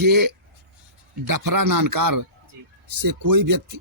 ये डफरा नानकार जी से कोई व्यक्ति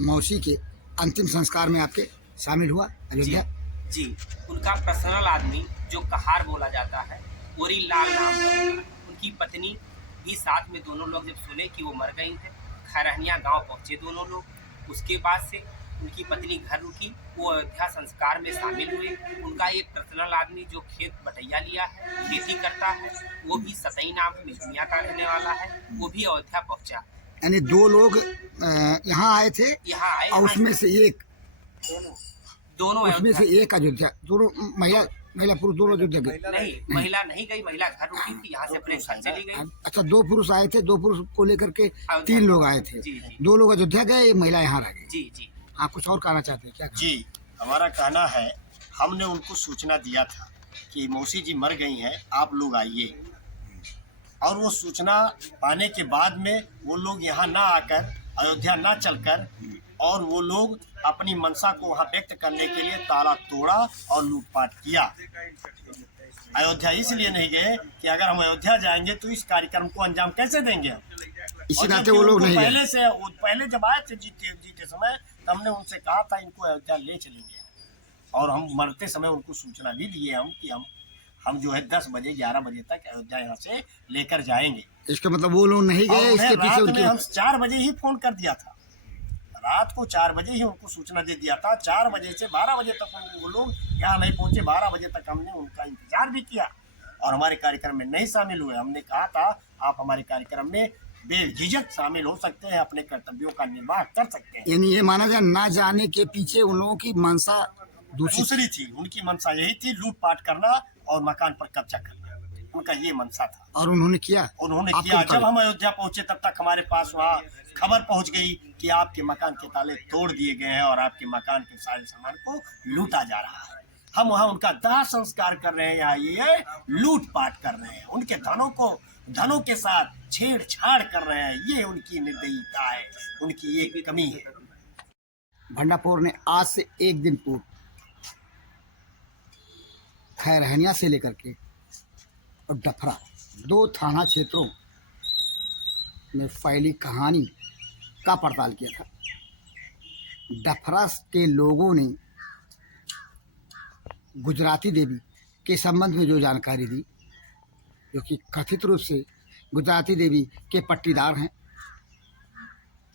मौसी के अंतिम संस्कार में आपके शामिल हुआ अयोध्या? जी उनका पर्सनल आदमी जो कहार बोला जाता है, ओरी लाल नाम है उनकी पत्नी भी साथ में। दोनों लोग जब सुने कि वो मर गई हैं, खैरहनिया गांव पहुंचे दोनों लोग। उसके बाद से उनकी पत्नी घर रुकी, वो अयोध्या संस्कार में शामिल हुए। उनका एक पर्सनल आदमी जो खेत बटैया लिया है, खेती करता है, वो भी सतई नाम है, मिसमिया का रहने वाला है, वो भी अयोध्या पहुंचा। यानी दो लोग यहाँ आए थे यहाँ आए, और उसमें से एक दोनों उसमें से अयोध्या। एक अयोध्या, दोनों महिला पुरुष दोनों अयोध्या गए। नहीं, महिला नहीं गई, महिला घर रुकी थी, यहाँ से अपने घर चली गई। अच्छा, दो पुरुष आए थे, दो पुरुष को लेकर के तीन लोग आए थे। जी जी दो लोग अयोध्या गए, एक महिला यहाँ रह गई। जी जी आप कुछ और कहना चाहते हैं क्या? जी, हमारा कहना है, हमने उनको सूचना दिया था कि मौसी जी मर गई हैं, आप लोग आइए। और वो सूचना पाने के बाद में वो लोग यहाँ ना आकर, अयोध्या ना चलकर, और वो लोग अपनी मनसा को वहाँ व्यक्त करने के लिए ताला तोड़ा और लूटपाट किया। अयोध्या इसलिए नहीं गए कि अगर हम अयोध्या जाएंगे तो इस कार्यक्रम को अंजाम कैसे देंगे हम। इसी नाते वो लोग नहीं गए। पहले जब आए थे जीते समय, तो हमने उनसे कहा था इनको अयोध्या ले चलेंगे, और हम मरते समय उनको सूचना भी दिए हम कि हम जो है 10 बजे 11 बजे तक अयोध्या यहाँ से लेकर जाएंगे। इसका मतलब वो लोग नहीं गए, इसके पीछे उनके हम 4 बजे ही फोन कर दिया था, रात को 4 बजे ही उनको सूचना दे दिया था। 4 बजे से 12 बजे तक वो लोग यहाँ नहीं पहुँचे। 12 बजे तक हमने उनका इंतजार भी किया और हमारे कार्यक्रम में नहीं शामिल हुए। हमने कहा था आप हमारे कार्यक्रम में बेझिझक शामिल हो सकते हैं, अपने कर्तव्यों का निर्वाह कर सकते हैं। यानी ये माना जाए ना जाने के पीछे उन लोगों की मंशा दूसरी थी। उनकी मंशा यही थी, लूटपाट करना और मकान पर कब्जा करना, उनका ये मंशा था। और उन्होंने किया। जब हम अयोध्या पहुंचे तब तक हमारे पास वहाँ खबर पहुंच गई कि आपके मकान के ताले तोड़ दिए गए हैं और आपके मकान के सारे सामान को लूटा जा रहा है। हम वहाँ उनका दाह संस्कार कर रहे हैं, यहाँ ये लूटपाट कर रहे हैं, उनके धनों के साथ छेड़छाड़ कर रहे हैं। ये उनकी निर्दयता है, उनकी ये कमी है। भंडापुर ने आज से एक दिन पूर्व खैरहनिया से लेकर के और डफरा 2 थाना क्षेत्रों में फैली कहानी का पड़ताल किया था। डफरा के लोगों ने गुजराती देवी के संबंध में जो जानकारी दी, जो कि कथित रूप से गुजराती देवी के पट्टीदार हैं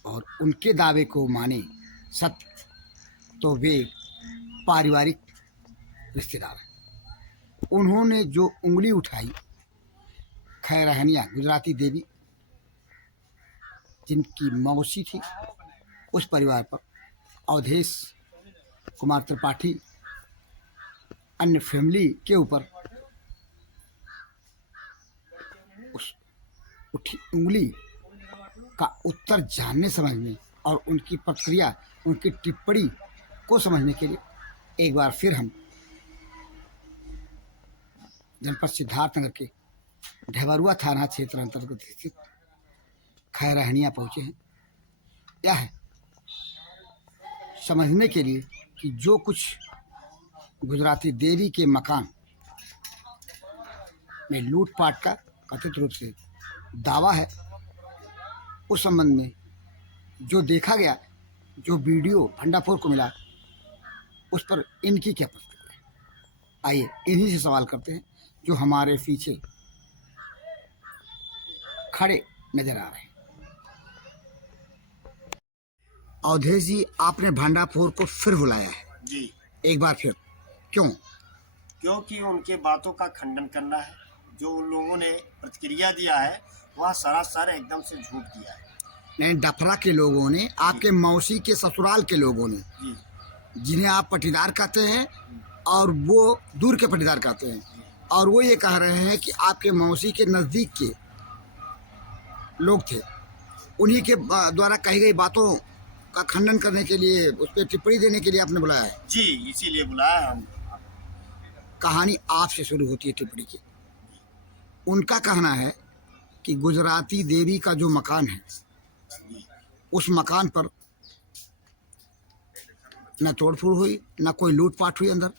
और उनके दावे को माने सत्य, तो वे पारिवारिक रिश्तेदार हैं। उन्होंने जो उंगली उठाई, खैरहनिया गुजराती देवी जिनकी मौसी थी, उस परिवार पर अवधेश कुमार त्रिपाठी अन्य फैमिली के ऊपर उस उठी उंगली का उत्तर जानने समझने और उनकी प्रतिक्रिया, उनकी टिप्पणी को समझने के लिए एक बार फिर हम जनपद सिद्धार्थनगर के ढेबरुआ थाना क्षेत्र अंतर्गत स्थित खैरहनिया पहुँचे हैं। यह समझने के लिए कि जो कुछ गुजराती देवी के मकान में लूटपाट का कथित रूप से दावा है, उस संबंध में जो देखा गया, जो वीडियो भंडापुर को मिला, उस पर इनकी क्या प्रतिक्रिया है। आइए इन्हीं से सवाल करते हैं जो हमारे पीछे खड़े नजर आ रहे हैं। अवधेश जी, आपने भंडापुर को फिर बुलाया है जी, एक बार फिर, क्यों? क्योंकि उनके बातों का खंडन करना है। जो उन लोगों ने प्रतिक्रिया दिया है वह सरासर एकदम से झूठ दिया है। नहीं, डफरा के लोगों ने, आपके मौसी के ससुराल के लोगों ने, जी, जिन्हें आप पट्टीदार कहते हैं और वो दूर के पट्टीदार कहते हैं, और वो ये कह रहे हैं कि आपके मौसी के नज़दीक के लोग थे, उन्हीं के द्वारा कही गई बातों का खंडन करने के लिए, उस पर टिप्पणी देने के लिए आपने बुलाया है। जी, इसीलिए बुलाया हम। कहानी आपसे शुरू होती है टिप्पणी की। उनका कहना है कि गुजराती देवी का जो मकान है, उस मकान पर न तोड़फोड़ हुई, न कोई लूटपाट हुई अंदर।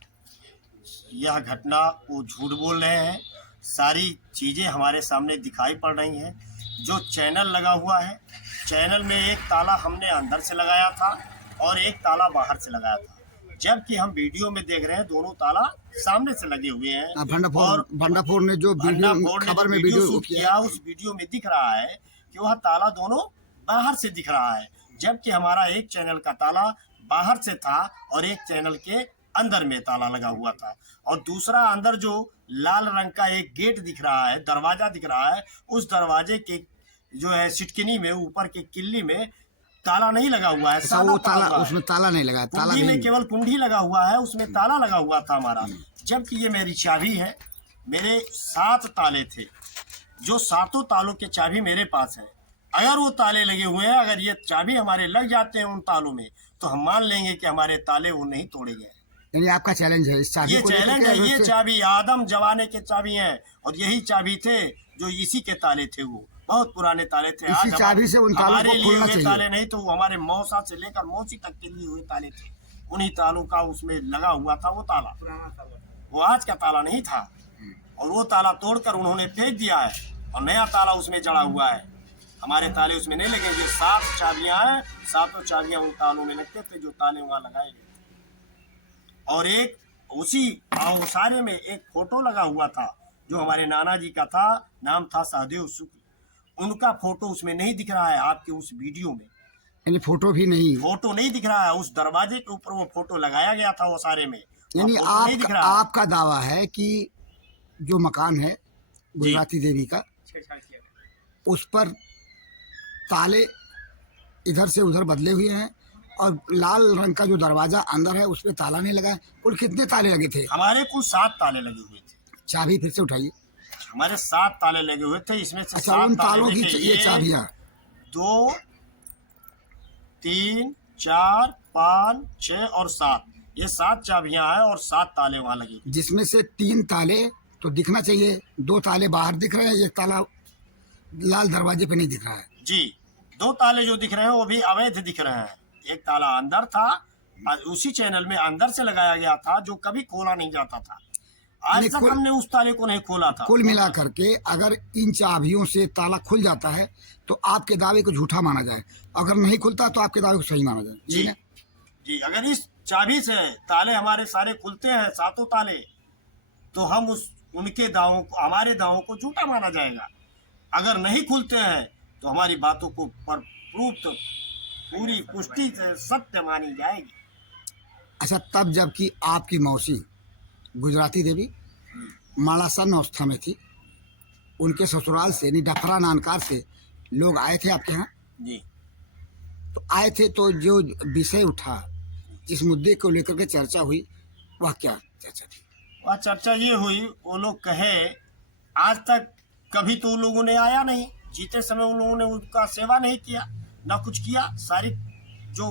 यह घटना वो झूठ बोल रहे हैं। सारी चीज़ें हमारे सामने दिखाई पड़ रही हैं। जो चैनल लगा हुआ है, चैनल में एक ताला हमने अंदर से लगाया था और एक ताला बाहर से लगाया था, जबकि हम वीडियो में देख रहे हैं दोनों ताला सामने से लगे हुए हैं। और भंडाफोर ने जो खबर में वीडियो शूट किया, उस वीडियो में दिख रहा है कि वह ताला दोनों बाहर से दिख रहा है, जबकि हमारा एक चैनल का ताला बाहर से था और एक चैनल के अंदर में ताला लगा हुआ था। और दूसरा अंदर जो लाल रंग का एक गेट दिख रहा है, दरवाजा दिख रहा है, उस दरवाजे के जो है सिटकिनी में ऊपर के किल्ली में ताला नहीं लगा हुआ है। वो ताला उसमें ताला नहीं लगा, ताला कुंडी में केवल कुंडी लगा हुआ है, उसमें ताला लगा हुआ था हमारा। जबकि ये मेरी चाबी है, मेरे 7 ताले थे, जो 7 तालों के चाबी मेरे पास है। अगर वो ताले लगे हुए हैं, अगर ये चाबी हमारे लग जाते हैं उन तालों में, तो हम मान लेंगे कि हमारे ताले वो नहीं तोड़े गए। यानी आपका चैलेंज है इस चाबी ये को चैलेंज है। ये चाबी आदम जमाने के चाबी हैं और यही चाबी थे जो इसी के ताले थे। वो बहुत पुराने ताले थे। इसी चाबी से उन तालों को खोलना चाहिए। ताले नहीं तो वो हमारे मौसा से लेकर मौसी तक के लिए हुए ताले थे। उन्हीं तालों का उसमें लगा हुआ था वो ताला, वो आज का ताला नहीं था। और वो ताला तोड़कर उन्होंने फेंक दिया है और नया ताला उसमें जड़ा हुआ है। हमारे ताले उसमें नहीं लगे। जो 7 चाबियां हैं, 7 चाबियां उन तालों में लगते थे जो ताले वहां लगाए गए। और एक उसी सारे में एक फोटो लगा हुआ था जो हमारे नाना जी का था, नाम था सहदेव शुक्ल। उनका फोटो उसमें नहीं दिख रहा है आपके उस वीडियो में। यानी फोटो भी नहीं, फोटो नहीं दिख रहा है। उस दरवाजे के ऊपर वो फोटो लगाया गया था वो सारे में। यानी आपका दावा है कि जो मकान है गुजराती देवी का, उस पर ताले इधर से उधर बदले हुए हैं और लाल रंग का जो दरवाजा अंदर है उस पे ताला नहीं लगा है। कुल कितने ताले लगे थे? हमारे कुल 7 ताले लगे हुए थे। चाबी फिर से उठाइए। हमारे 7 ताले लगे हुए थे। इसमें से 7 उन तालों की ये चाबियां 2, 3, 4, 5, 6 और 7, ये 7 चाबियां हैं और 7 ताले वहाँ लगे। जिसमें से 3 ताले तो दिखना चाहिए, 2 ताले बाहर दिख रहे हैं, एक ताला लाल दरवाजे पे नहीं दिख रहा है। जी, 2 ताले जो दिख रहे हैं वो भी अवैध दिख रहे हैं। एक ताला अंदर था, उसी चैनल में अंदर से लगाया गया था, जो कभी खोला नहीं जाता था। आज तक हमने उस ताले को नहीं खोला था। कुल मिला करके अगर इन चाबियों से ताला खुल जाता है तो आपके दावे को झूठा माना जाए, अगर नहीं खुलता तो आपके दावे को सही माना जाए। जी जी, अगर इस चाबी से ताले हमारे सारे खुलते हैं, 7 ताले, तो हम उनके दावों को, हमारे दावों को झूठा माना जाएगा। अगर नहीं खुलते हैं तो हमारी बातों को प्रूफ पूरी पुष्टि से सत्य मानी जाएगी। अच्छा, तब जबकि आपकी मौसी गुजराती देवी माड़ासन अवस्था में थी, उनके ससुराल से यानी डफरा नानकार से लोग आए थे आपके यहाँ? जी, तो आए थे तो जो विषय उठा, जिस मुद्दे को लेकर के चर्चा हुई, वह क्या चर्चा थी? वह चर्चा ये हुई, वो लोग कहे आज तक कभी तो उन लोगों ने आया नहीं, जीते समय उन लोगों ने उनका सेवा नहीं किया, ना कुछ किया। सारी जो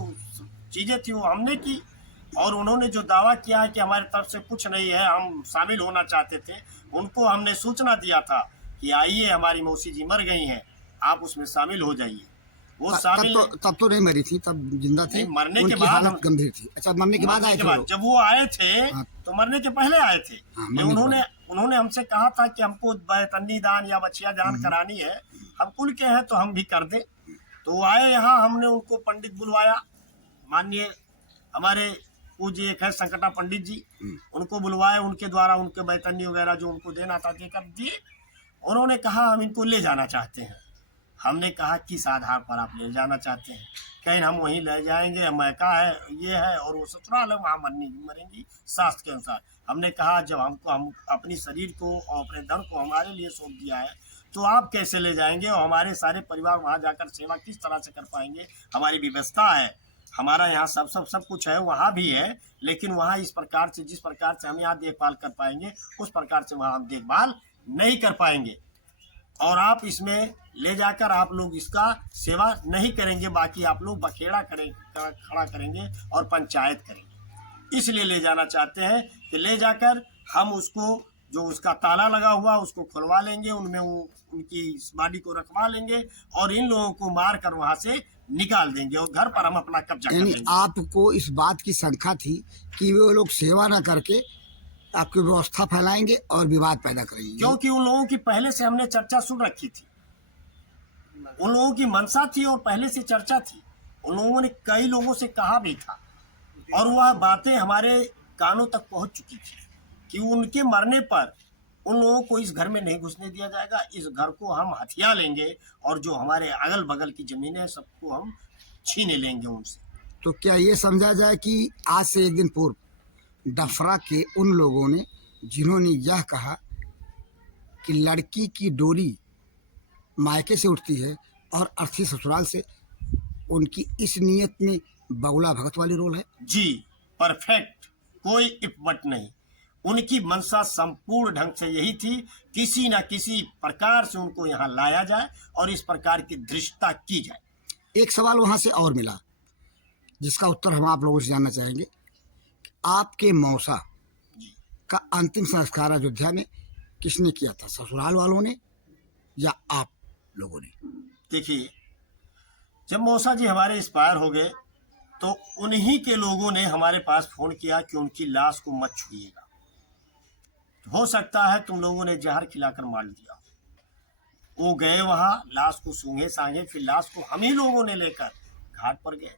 चीज़ें थी वो हमने की। और उन्होंने जो दावा किया है कि हमारी तरफ से कुछ नहीं है, हम शामिल होना चाहते थे, उनको हमने सूचना दिया था कि आइए हमारी मौसी जी मर गई हैं, आप उसमें शामिल हो जाइए। वो शामिल तब तो नहीं मरी थी, तब जिंदा थी। मरने के बाद हालत गंभीर थी। अच्छा, मरने के बाद आए थे? जब वो आए थे तो मरने के पहले आए थे। उन्होंने हमसे कहा था कि हमको बैतनी दान या बचिया दान करानी है, हम कुल के हैं तो हम भी कर दें। तो वो आए यहाँ, हमने उनको पंडित बुलवाया, माननीय हमारे पूज्य एक है संकटा पंडित जी, उनको बुलवाए, उनके द्वारा उनके बैतनी वगैरह जो उनको देना था देकर दिए। उन्होंने कहा हम इनको ले जाना चाहते हैं। हमने कहा किस आधार पर आप ले जाना चाहते हैं? कहीं हम वहीं ले जाएंगे, मैका है, ये है, और वो ससुराल है, वहाँ मरेंगी शास्त्र के अनुसार। हमने कहा जब हम अपनी शरीर को और अपने धन को हमारे लिए सौंप दिया है तो आप कैसे ले जाएंगे, और हमारे सारे परिवार वहाँ जाकर सेवा किस तरह से कर पाएंगे? हमारी व्यवस्था है, हमारा यहाँ सब कुछ है, वहाँ भी है, लेकिन वहाँ इस प्रकार से, जिस प्रकार से हम यहाँ देखभाल कर पाएंगे उस प्रकार से वहाँ हम देखभाल नहीं कर पाएंगे। और आप इसमें ले जाकर आप लोग इसका सेवा नहीं करेंगे, बाकी आप लोग बखेड़ा खड़ा करेंगे और पंचायत करेंगे। इसलिए ले जाना चाहते हैं कि ले जाकर हम उसको, जो उसका ताला लगा हुआ उसको खुलवा लेंगे, उनमें उनकी बॉडी को रखवा लेंगे और इन लोगों को मार कर वहाँ से निकाल देंगे और घर पर हम अपना कब्जा कर लेंगे। आपको इस बात की शंका थी कि वो लोग सेवा न करके आपकी व्यवस्था फैलाएंगे और विवाद पैदा करेंगे। क्योंकि उन लोगों की पहले से हमने चर्चा सुन रखी थी, उन लोगों की मंशा थी और पहले से चर्चा थी, उन लोगों ने कई लोगों से कहा भी था और वह बातें हमारे कानों तक पहुंच चुकी थी कि उनके मरने पर उन लोगों को इस घर में नहीं घुसने दिया जाएगा, इस घर को हम हथिया लेंगे और जो हमारे अगल बगल की जमीनें सबको हम छीने लेंगे उनसे। तो क्या ये समझा जाए कि आज से एक दिन पूर्व डफरा के उन लोगों ने जिन्होंने यह कहा कि लड़की की डोली मायके से उठती है और अर्थी ससुराल से, उनकी इस नियत में बगुला भगत वाली रोल है? जी, परफेक्ट, कोई इपवट नहीं। उनकी मंशा संपूर्ण ढंग से यही थी, किसी न किसी प्रकार से उनको यहाँ लाया जाए और इस प्रकार की धृष्टता की जाए। एक सवाल वहां से और मिला जिसका उत्तर हम आप लोगों से जानना चाहेंगे। आपके मौसा का अंतिम संस्कार अयोध्या में किसने किया था, ससुराल वालों ने या आप लोगों ने? देखिए, जब मौसा जी हमारे एक्सपायर हो गए तो उन्हीं के लोगों ने हमारे पास फोन किया कि उनकी लाश को मत छुइएगा, हो सकता है तुम लोगों ने जहर खिलाकर मार दिया। वो गए वहां, लाश को सूंघे सांगे, फिर लाश को हम ही लोगों ने लेकर घाट पर गए।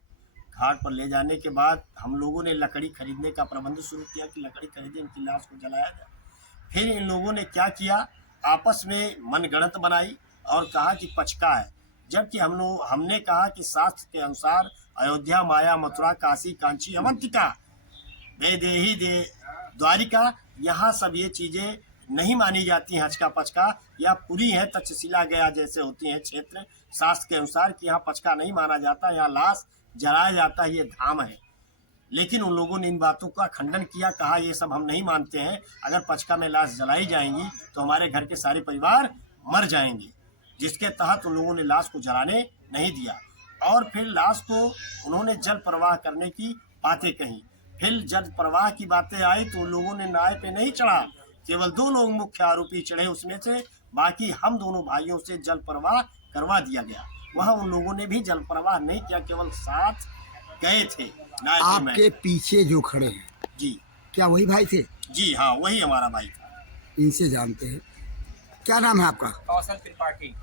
घाट पर ले जाने के बाद हम लोगों ने लकड़ी खरीदने का प्रबंध शुरू किया कि लकड़ी खरीदे, इनकी लाश को जलाया जाए। फिर इन लोगों ने क्या किया, आपस में मनगढ़ंत बनाई और कहा कि पचका है, जबकि हमने कहा कि शास्त्र के अनुसार अयोध्या, माया, मथुरा, काशी, कांची, अवंतिका, वैदेही, द्वारिका, यहाँ सब ये चीजें नहीं मानी जाती हैं हचका पचका, या पूरी है तक्षशिला गया जैसे होती हैं क्षेत्र शास्त्र के अनुसार कि यहाँ पचका नहीं माना जाता, यहाँ लाश जलाया जाता है, ये धाम है। लेकिन उन लोगों ने इन बातों का खंडन किया, कहा ये सब हम नहीं मानते हैं, अगर पचका में लाश जलाई जाएंगी तो हमारे घर के सारे परिवार मर जाएंगे, जिसके तहत उन लोगों ने लाश को जलाने नहीं दिया। और फिर लाश को उन्होंने जल प्रवाह करने की बातें कही। फिर जल प्रवाह की बातें आई तो उन लोगों ने न्याय पे नहीं चढ़ा, केवल 2 लोग मुख्य आरोपी चढ़े उसमें से, बाकी हम दोनों भाइयों से जल प्रवाह करवा दिया गया। वहाँ उन लोगों ने भी जल प्रवाह नहीं किया, केवल साथ गए थे। आपके पीछे जो खड़े हैं जी, क्या वही भाई थे? जी हाँ, वही हमारा भाई था। इनसे जानते हैं। क्या नाम है आपका? कौशल त्रिपाठी।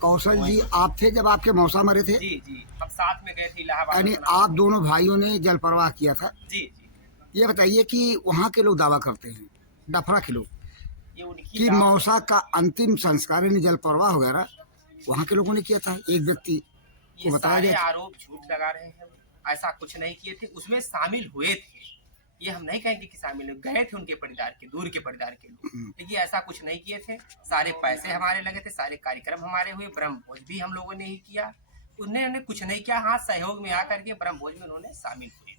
कौशल जी, आप थे जब आपके मौसा मरे थे? जी जी, हम साथ में गए थे इलाहाबाद। यानी आप दोनों भाइयों ने जल प्रवाह किया था? जी जी। ये बताइए कि वहाँ के लोग दावा करते हैं, डफरा के लोग, ये उनकी कि मौसा का अंतिम संस्कार यानी जल प्रवाह वगैरह वहाँ के लोगों ने किया था। एक व्यक्ति को ये बताया सारे गया था। आरोप झूठ लगा रहे हैं, ऐसा कुछ नहीं किए थे, उसमें शामिल हुए थे। ये हम नहीं कहेंगे कि शामिल गए थे उनके परिवार के, दूर के परिवार के लोग, लेकिन ऐसा कुछ नहीं किए थे। सारे पैसे हमारे लगे थे, सारे कार्यक्रम हमारे हुए, ब्रह्म भोज भी हम लोगों ने ही किया। उन्होंने कुछ नहीं किया, हाँ सहयोग में आकर के ब्रह्म भोज में उन्होंने शामिल हुए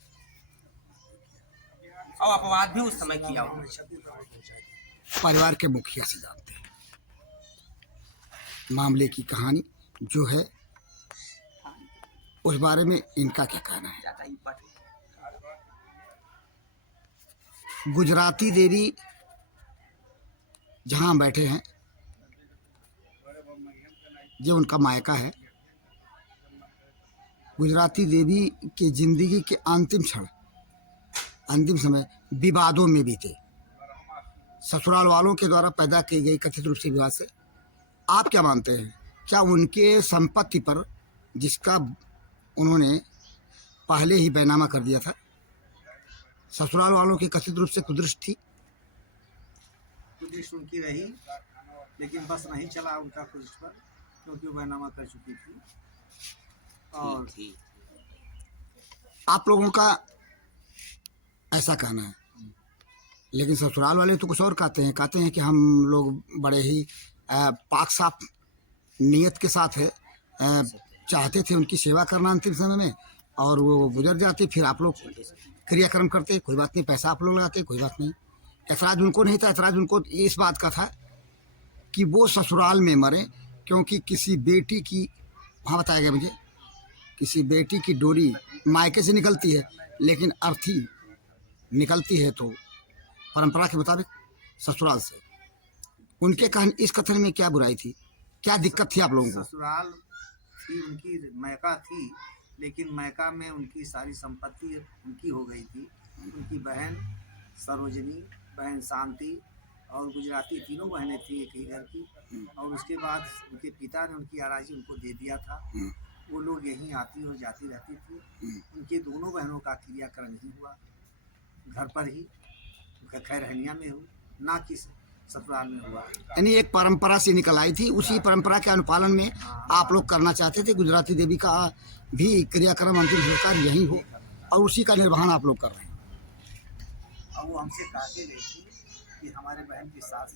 और अपवाद भी उस समय किया उन्होंने। परिवार के मुखिया से जानते हैं मामले की कहानी जो है, उस बारे में इनका क्या कहना है। गुजराती देवी जहाँ हम बैठे हैं, ये उनका मायका है। गुजराती देवी की जिंदगी के अंतिम क्षण, अंतिम समय विवादों में बीते, ससुराल वालों के द्वारा पैदा की गई कथित रूप से विवाद से। आप क्या मानते हैं, क्या उनके संपत्ति पर, जिसका उन्होंने पहले ही बैनामा कर दिया था, ससुराल वालों की कथित रूप से कुदृष्ट थी? कुदृष्ट उनकी रही, लेकिन बस नहीं चला उनका कुदृष्ट पर, क्योंकि वो बैनामा कर चुकी थी। और आप लोगों का ऐसा कहना है, लेकिन ससुराल वाले तो कुछ और कहते हैं कि हम लोग बड़े ही पाक साफ नियत के साथ है, चाहते थे उनकी सेवा करना अंतिम समय में, और वो गुजर जाते, फिर आप लोग क्रियाक्रम करते, कोई बात नहीं, पैसा आप लोग लगाते, कोई बात नहीं। ऐतराज़ उनको नहीं था, ऐतराज़ उनको इस बात का था कि वो ससुराल में मरे, क्योंकि किसी बेटी की, वहाँ बताया गया मुझे, किसी बेटी की डोरी मायके से निकलती है, लेकिन अर्थी निकलती है तो परंपरा के मुताबिक ससुराल से। उनके कहन इस कथन में क्या बुराई थी, क्या दिक्कत थी आप लोगों को? ससुराल थी उनकी, मैका थी, लेकिन मैका में उनकी सारी संपत्ति उनकी हो गई थी। उनकी बहन सरोजनी बहन शांति और गुजराती, तीनों बहनें थी एक ही घर की। और उसके बाद उनके पिता ने उनकी आराजी उनको दे दिया था। वो लोग यहीं आती और जाती रहती थी। उनकी दोनों बहनों का क्रियाक्रम ही हुआ घर पर ही, खैरहनिया में हो, ना कि ससुराल में हुआ। यानी एक परंपरा से निकल आई थी, उसी परंपरा के अनुपालन में आप लोग करना चाहते थे। गुजराती देवी का भी क्रियाक्रम, अंतिम संस्कार यही हो और उसी का निर्वहन आप लोग कर रहे हैं। और वो हमसे कहते गए थे कि हमारे बहन की सास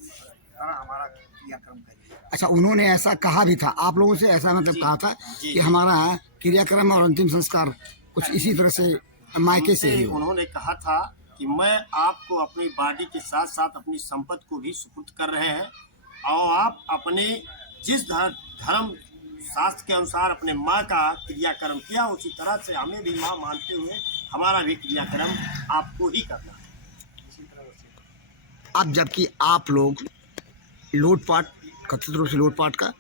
हमारा क्रियाक्रम करिए। अच्छा, उन्होंने ऐसा कहा भी था आप लोगों से? ऐसा मतलब कहा था कि हमारा क्रियाक्रम और अंतिम संस्कार कुछ इसी तरह से मायके से ही हो। उन्होंने कहा था कि मैं आपको अपनी बॉडी के साथ साथ अपनी संपत्ति को भी सुपुर्द कर रहे हैं और आप अपने जिस धर्म शास्त्र के अनुसार अपने माँ का क्रियाक्रम किया, उसी तरह से हमें भी माँ मानते हुए हमारा भी क्रियाक्रम आपको ही करना है। अब जबकि आप लोग लूटपाट, कथित रूप से लूटपाट का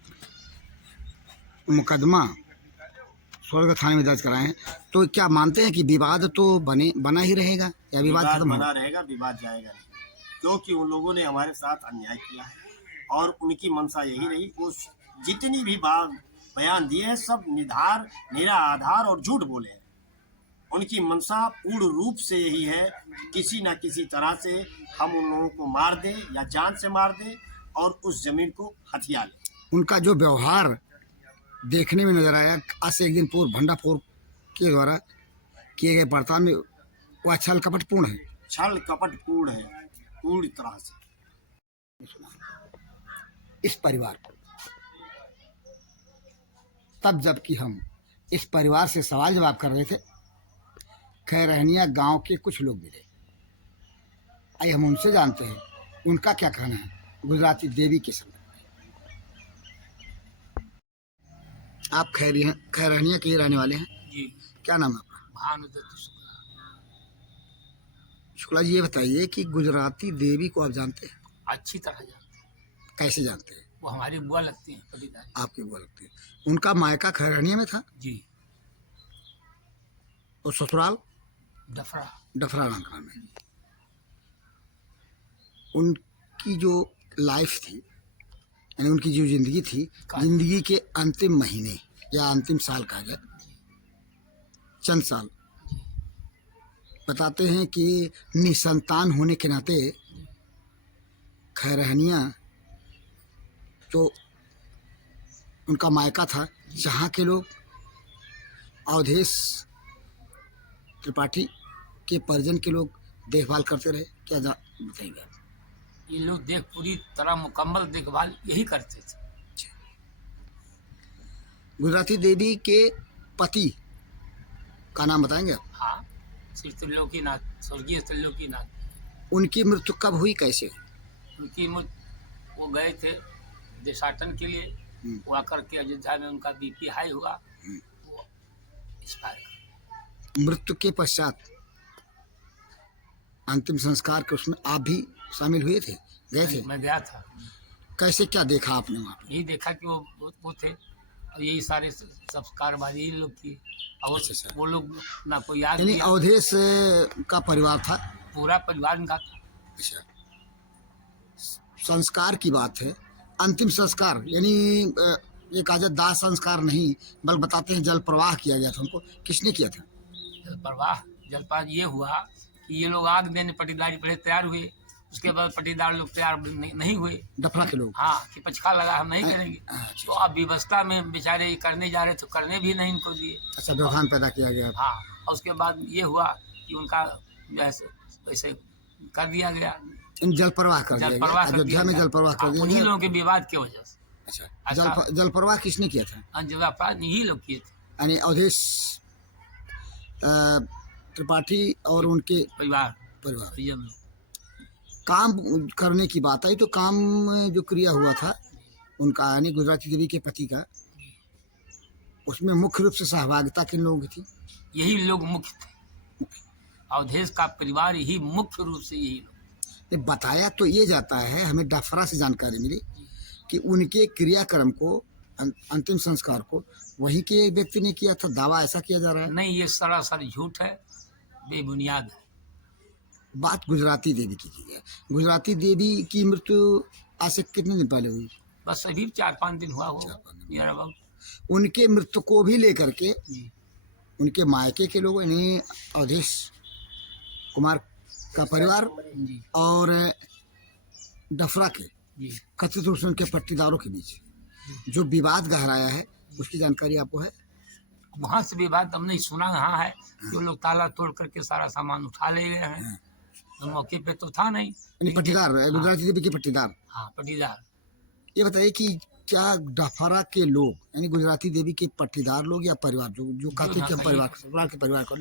मुकदमा स्वर्ग थाने में दर्ज कराए हैं, तो क्या मानते हैं कि विवाद तो बना ही रहेगा या विवाद खत्म बना रहेगा? विवाद जाएगा नहीं, क्योंकि उन लोगों ने हमारे साथ अन्याय किया है और उनकी मंशा यही रही। वो जितनी भी बयान दिए हैं सब निरा आधार और झूठ बोले हैं। उनकी मंशा पूर्ण रूप से यही है, किसी न किसी तरह से हम उन लोगों को मार दें या जान से मार दें और उस जमीन को हथिया लें। उनका जो व्यवहार देखने में नजर आया, आज से एक दिन पूर्व भंडाफोर के द्वारा किए गए पड़ताल में, वह छल कपटपूर्ण है। छल कपटपूर्ण है पूरी तरह से। इस परिवार को तब जबकि हम इस परिवार से सवाल जवाब कर रहे थे, खैरहनिया गांव के कुछ लोग मिले। आइए हम उनसे जानते हैं उनका क्या कहना है गुजराती देवी के संबंध में। आप खैरहनिया के रहने वाले हैं जी। क्या नाम है आपका? भानुदत्त शुक्ला। शुक्ला जी, ये बताइए कि गुजराती देवी को आप जानते हैं? अच्छी तरह जानते हैं, कैसे जानते हैं? वो हमारी बुआ लगती हैं पटीदार। आपकी बुआ लगती है। उनका मायका खैरहनिया में था जी। और ससुराल डफरा रंका में। उनकी जो लाइफ थी, यानी उनकी जो जिंदगी थी, जिंदगी के अंतिम महीने या अंतिम साल कहा जाए, चंद साल, बताते हैं कि निसंतान होने के नाते खैरहनिया जो उनका मायका था, जहाँ के लोग अवधेश त्रिपाठी के परिजन के लोग देखभाल करते रहे। क्या बताएंगे? ये लोग पूरी तरह मुकम्मल देखभाल यही करते थे। गुजराती देवी के पति का नाम बताएंगे आप? हाँ, श्री त्रिलोकीनाथ, स्वर्गीय त्रिलोकीनाथ। उनकी मृत्यु कब हुई, कैसे? उनकी वो गए थे देशाटन के लिए, वो आकर के अयोध्या में उनका बीपी हाई हुआ, वो एक्सपायर कर। मृत्यु के पश्चात अंतिम संस्कार के उसमें आप भी शामिल हुए थे, गए थे? मैं गया था। कैसे, क्या देखा आपने वहाँ पे? यही देखा कि वो थे और यही सारे संस्कारबाजी यही लोग की। और अच्छा। वो लोग ना कोई याद यानी किया। अवधेश का परिवार था? पूरा परिवार उनका था। अच्छा। संस्कार की बात है, अंतिम संस्कार यानी ये कहा जाए दाह संस्कार नहीं, बल्कि बताते हैं जल प्रवाह किया गया था उनको। किसने किया था जलपान ये हुआ कि ये लोग आग देने पटीदारी पहले तैयार हुए, उसके बाद पटीदार लोग तैयार नहीं हुए, डफरा के लोग। हाँ, कि पचखा लगा हम नहीं करेंगे। तो अब व्यवस्था में बेचारे करने जा रहे तो करने भी नहीं इनको दिए। अच्छा, व्यवधान पैदा किया गया। हाँ, और उसके बाद ये हुआ कि उनका वैसे कर दिया गया, जल प्रवाह कर दिया गया, अयोध्या में जल प्रवाह कर दिया उन्हीं गया। लोगों के विवाद की वजह से। अच्छा, जल प्रवाह किसने किया था? जल प्रवाह यही लोग किए थे, यानी अवधेश त्रिपाठी और उनके परिवार। काम करने की बात आई तो काम जो क्रिया हुआ था उनका, यानी गुजराती देवी के पति का, उसमें मुख्य रूप से सहभागिता किन लोगों की थी? यही लोग मुख्य थे, अवधेश का परिवार ही मुख्य रूप से यही लोग। बताया तो ये जाता है, हमें डफरा से जानकारी मिली कि उनके क्रियाक्रम को, अंतिम संस्कार को वहीं के व्यक्ति ने किया था। दावा ऐसा किया जा रहा है? नहीं, ये सरासर झूठ है, बेबुनियाद है। बात गुजराती देवी की है। गुजराती देवी की मृत्यु आज से कितने दिन पहले हुई? बस अभी 4-5 दिन हुआ होगा 4-5 दिन। Near about. उनके मृत्यु को भी लेकर के जी उनके मायके के लोग यानी अवधेश कुमार का परिवार जी और डफरा के जी। कथित रूप से उनके पट्टीदारों के बीच जो विवाद गहराया है उसकी जानकारी आपको है? वहाँ से भी बात हमने सुना यहाँ है कि वो लोग ताला तोड़ करके सारा सामान उठा ले गए हैं। तो मौके पे तो था नहीं। यानी पट्टीदार गुजराती देवी के पट्टीदार। हाँ पटीदार। ये बताइए कि क्या डफरा के लोग यानी गुजराती देवी के पट्टीदार लोग या परिवार जो कथित के परिवार को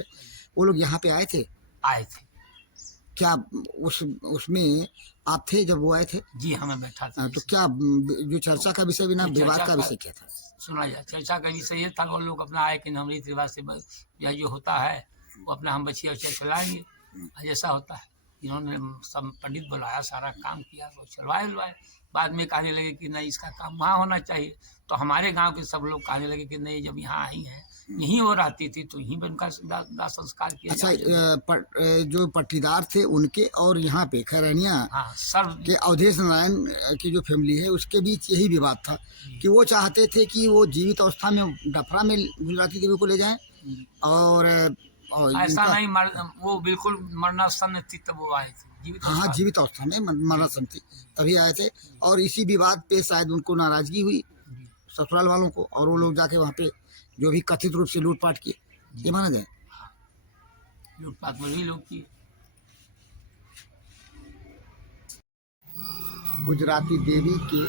वो लोग यहाँ पे आए थे? आए थे क्या उसमें आप थे जब वो आए थे? जी। हमें बैठा था। तो क्या जो चर्चा का विषय भी ना विवाद का विषय क्या था? सुना जाए चर्चा का विषय ये था वो लोग अपना आए कि हम रीति रिवाज से यह जो होता है वो अपना हम बचिया उचिया चलाएंगे। जैसा होता है इन्होंने सब पंडित बुलाया सारा काम किया वो चलवाए। बाद में कहने लगे कि नहीं इसका काम वहाँ होना चाहिए। तो हमारे गांव के सब लोग कहने लगे कि नहीं जब यहाँ आई हैं यहीं वो रहती थी तो यहीं पर उनका दाह संस्कार किया। अच्छा जो पट्टीदार थे उनके और यहाँ पे खैरनिया हाँ सर के अवधेश नारायण की जो फैमिली है उसके बीच यही विवाद था कि वो चाहते थे कि वो जीवित अवस्था में डफरा में गुजराती देवी को ले जाएं और ऐसा नहीं वो बिल्कुल मरणासन थी तब वो आए थे जीवित हाँ अवस्था। जीवित अवस्था में मरणासन थी तभी आए थे और इसी विवाद पे शायद उनको नाराजगी हुई ससुराल वालों को और वो लोग जाके वहाँ पे जो भी कथित रूप से लूटपाट किए ये माना जाए। लूटपाट में भी लोग किए। गुजराती देवी के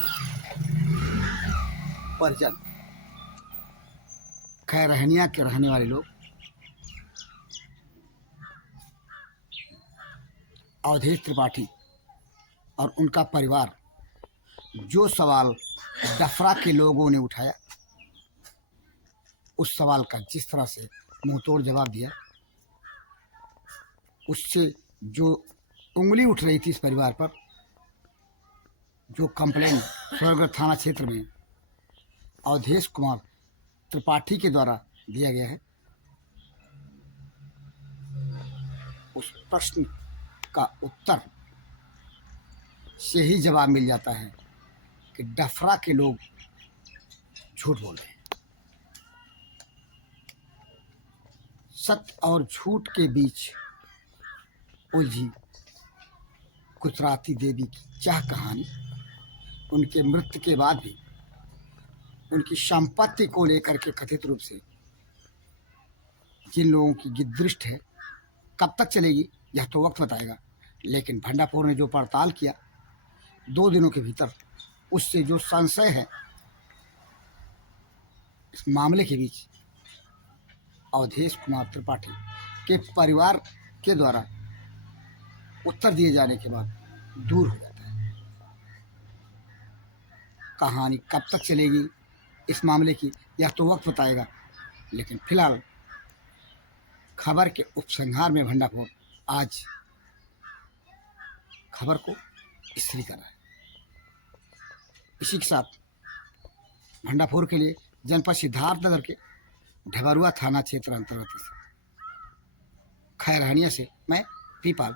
परिजन खैरहनिया के रहने वाले लोग अवधेश त्रिपाठी और उनका परिवार जो सवाल डफरा के लोगों ने उठाया उस सवाल का जिस तरह से मुंहतोड़ जवाब दिया उससे जो उंगली उठ रही थी इस परिवार पर जो कंप्लेन स्वर्गढ़ थाना क्षेत्र में अवधेश कुमार त्रिपाठी के द्वारा दिया गया है उस प्रश्न का उत्तर से ही जवाब मिल जाता है कि डफरा के लोग झूठ बोल रहे हैं। सत्य और झूठ के बीच उलझी गुजराती देवी की चाह कहानी उनके मृत्यु के बाद भी उनकी संपत्ति को लेकर के कथित रूप से जिन लोगों की गिरदृष्ट है कब तक चलेगी यह तो वक्त बताएगा। लेकिन भंडापुर ने जो पड़ताल किया 2 दिनों के भीतर उससे जो संशय है इस मामले के बीच अवधेश कुमार त्रिपाठी के परिवार के द्वारा उत्तर दिए जाने के बाद दूर हो जाता है। कहानी कब तक चलेगी इस मामले की यह तो वक्त बताएगा। लेकिन फिलहाल खबर के उपसंहार में भंडापुर आज खबर को स्थिर कर रहा है। इसी के साथ भंडापुर के लिए जनपद सिद्धार्थनगर के ढबरुआ थाना क्षेत्र अंतर्गत खैरहनिया से मैं पीपाल।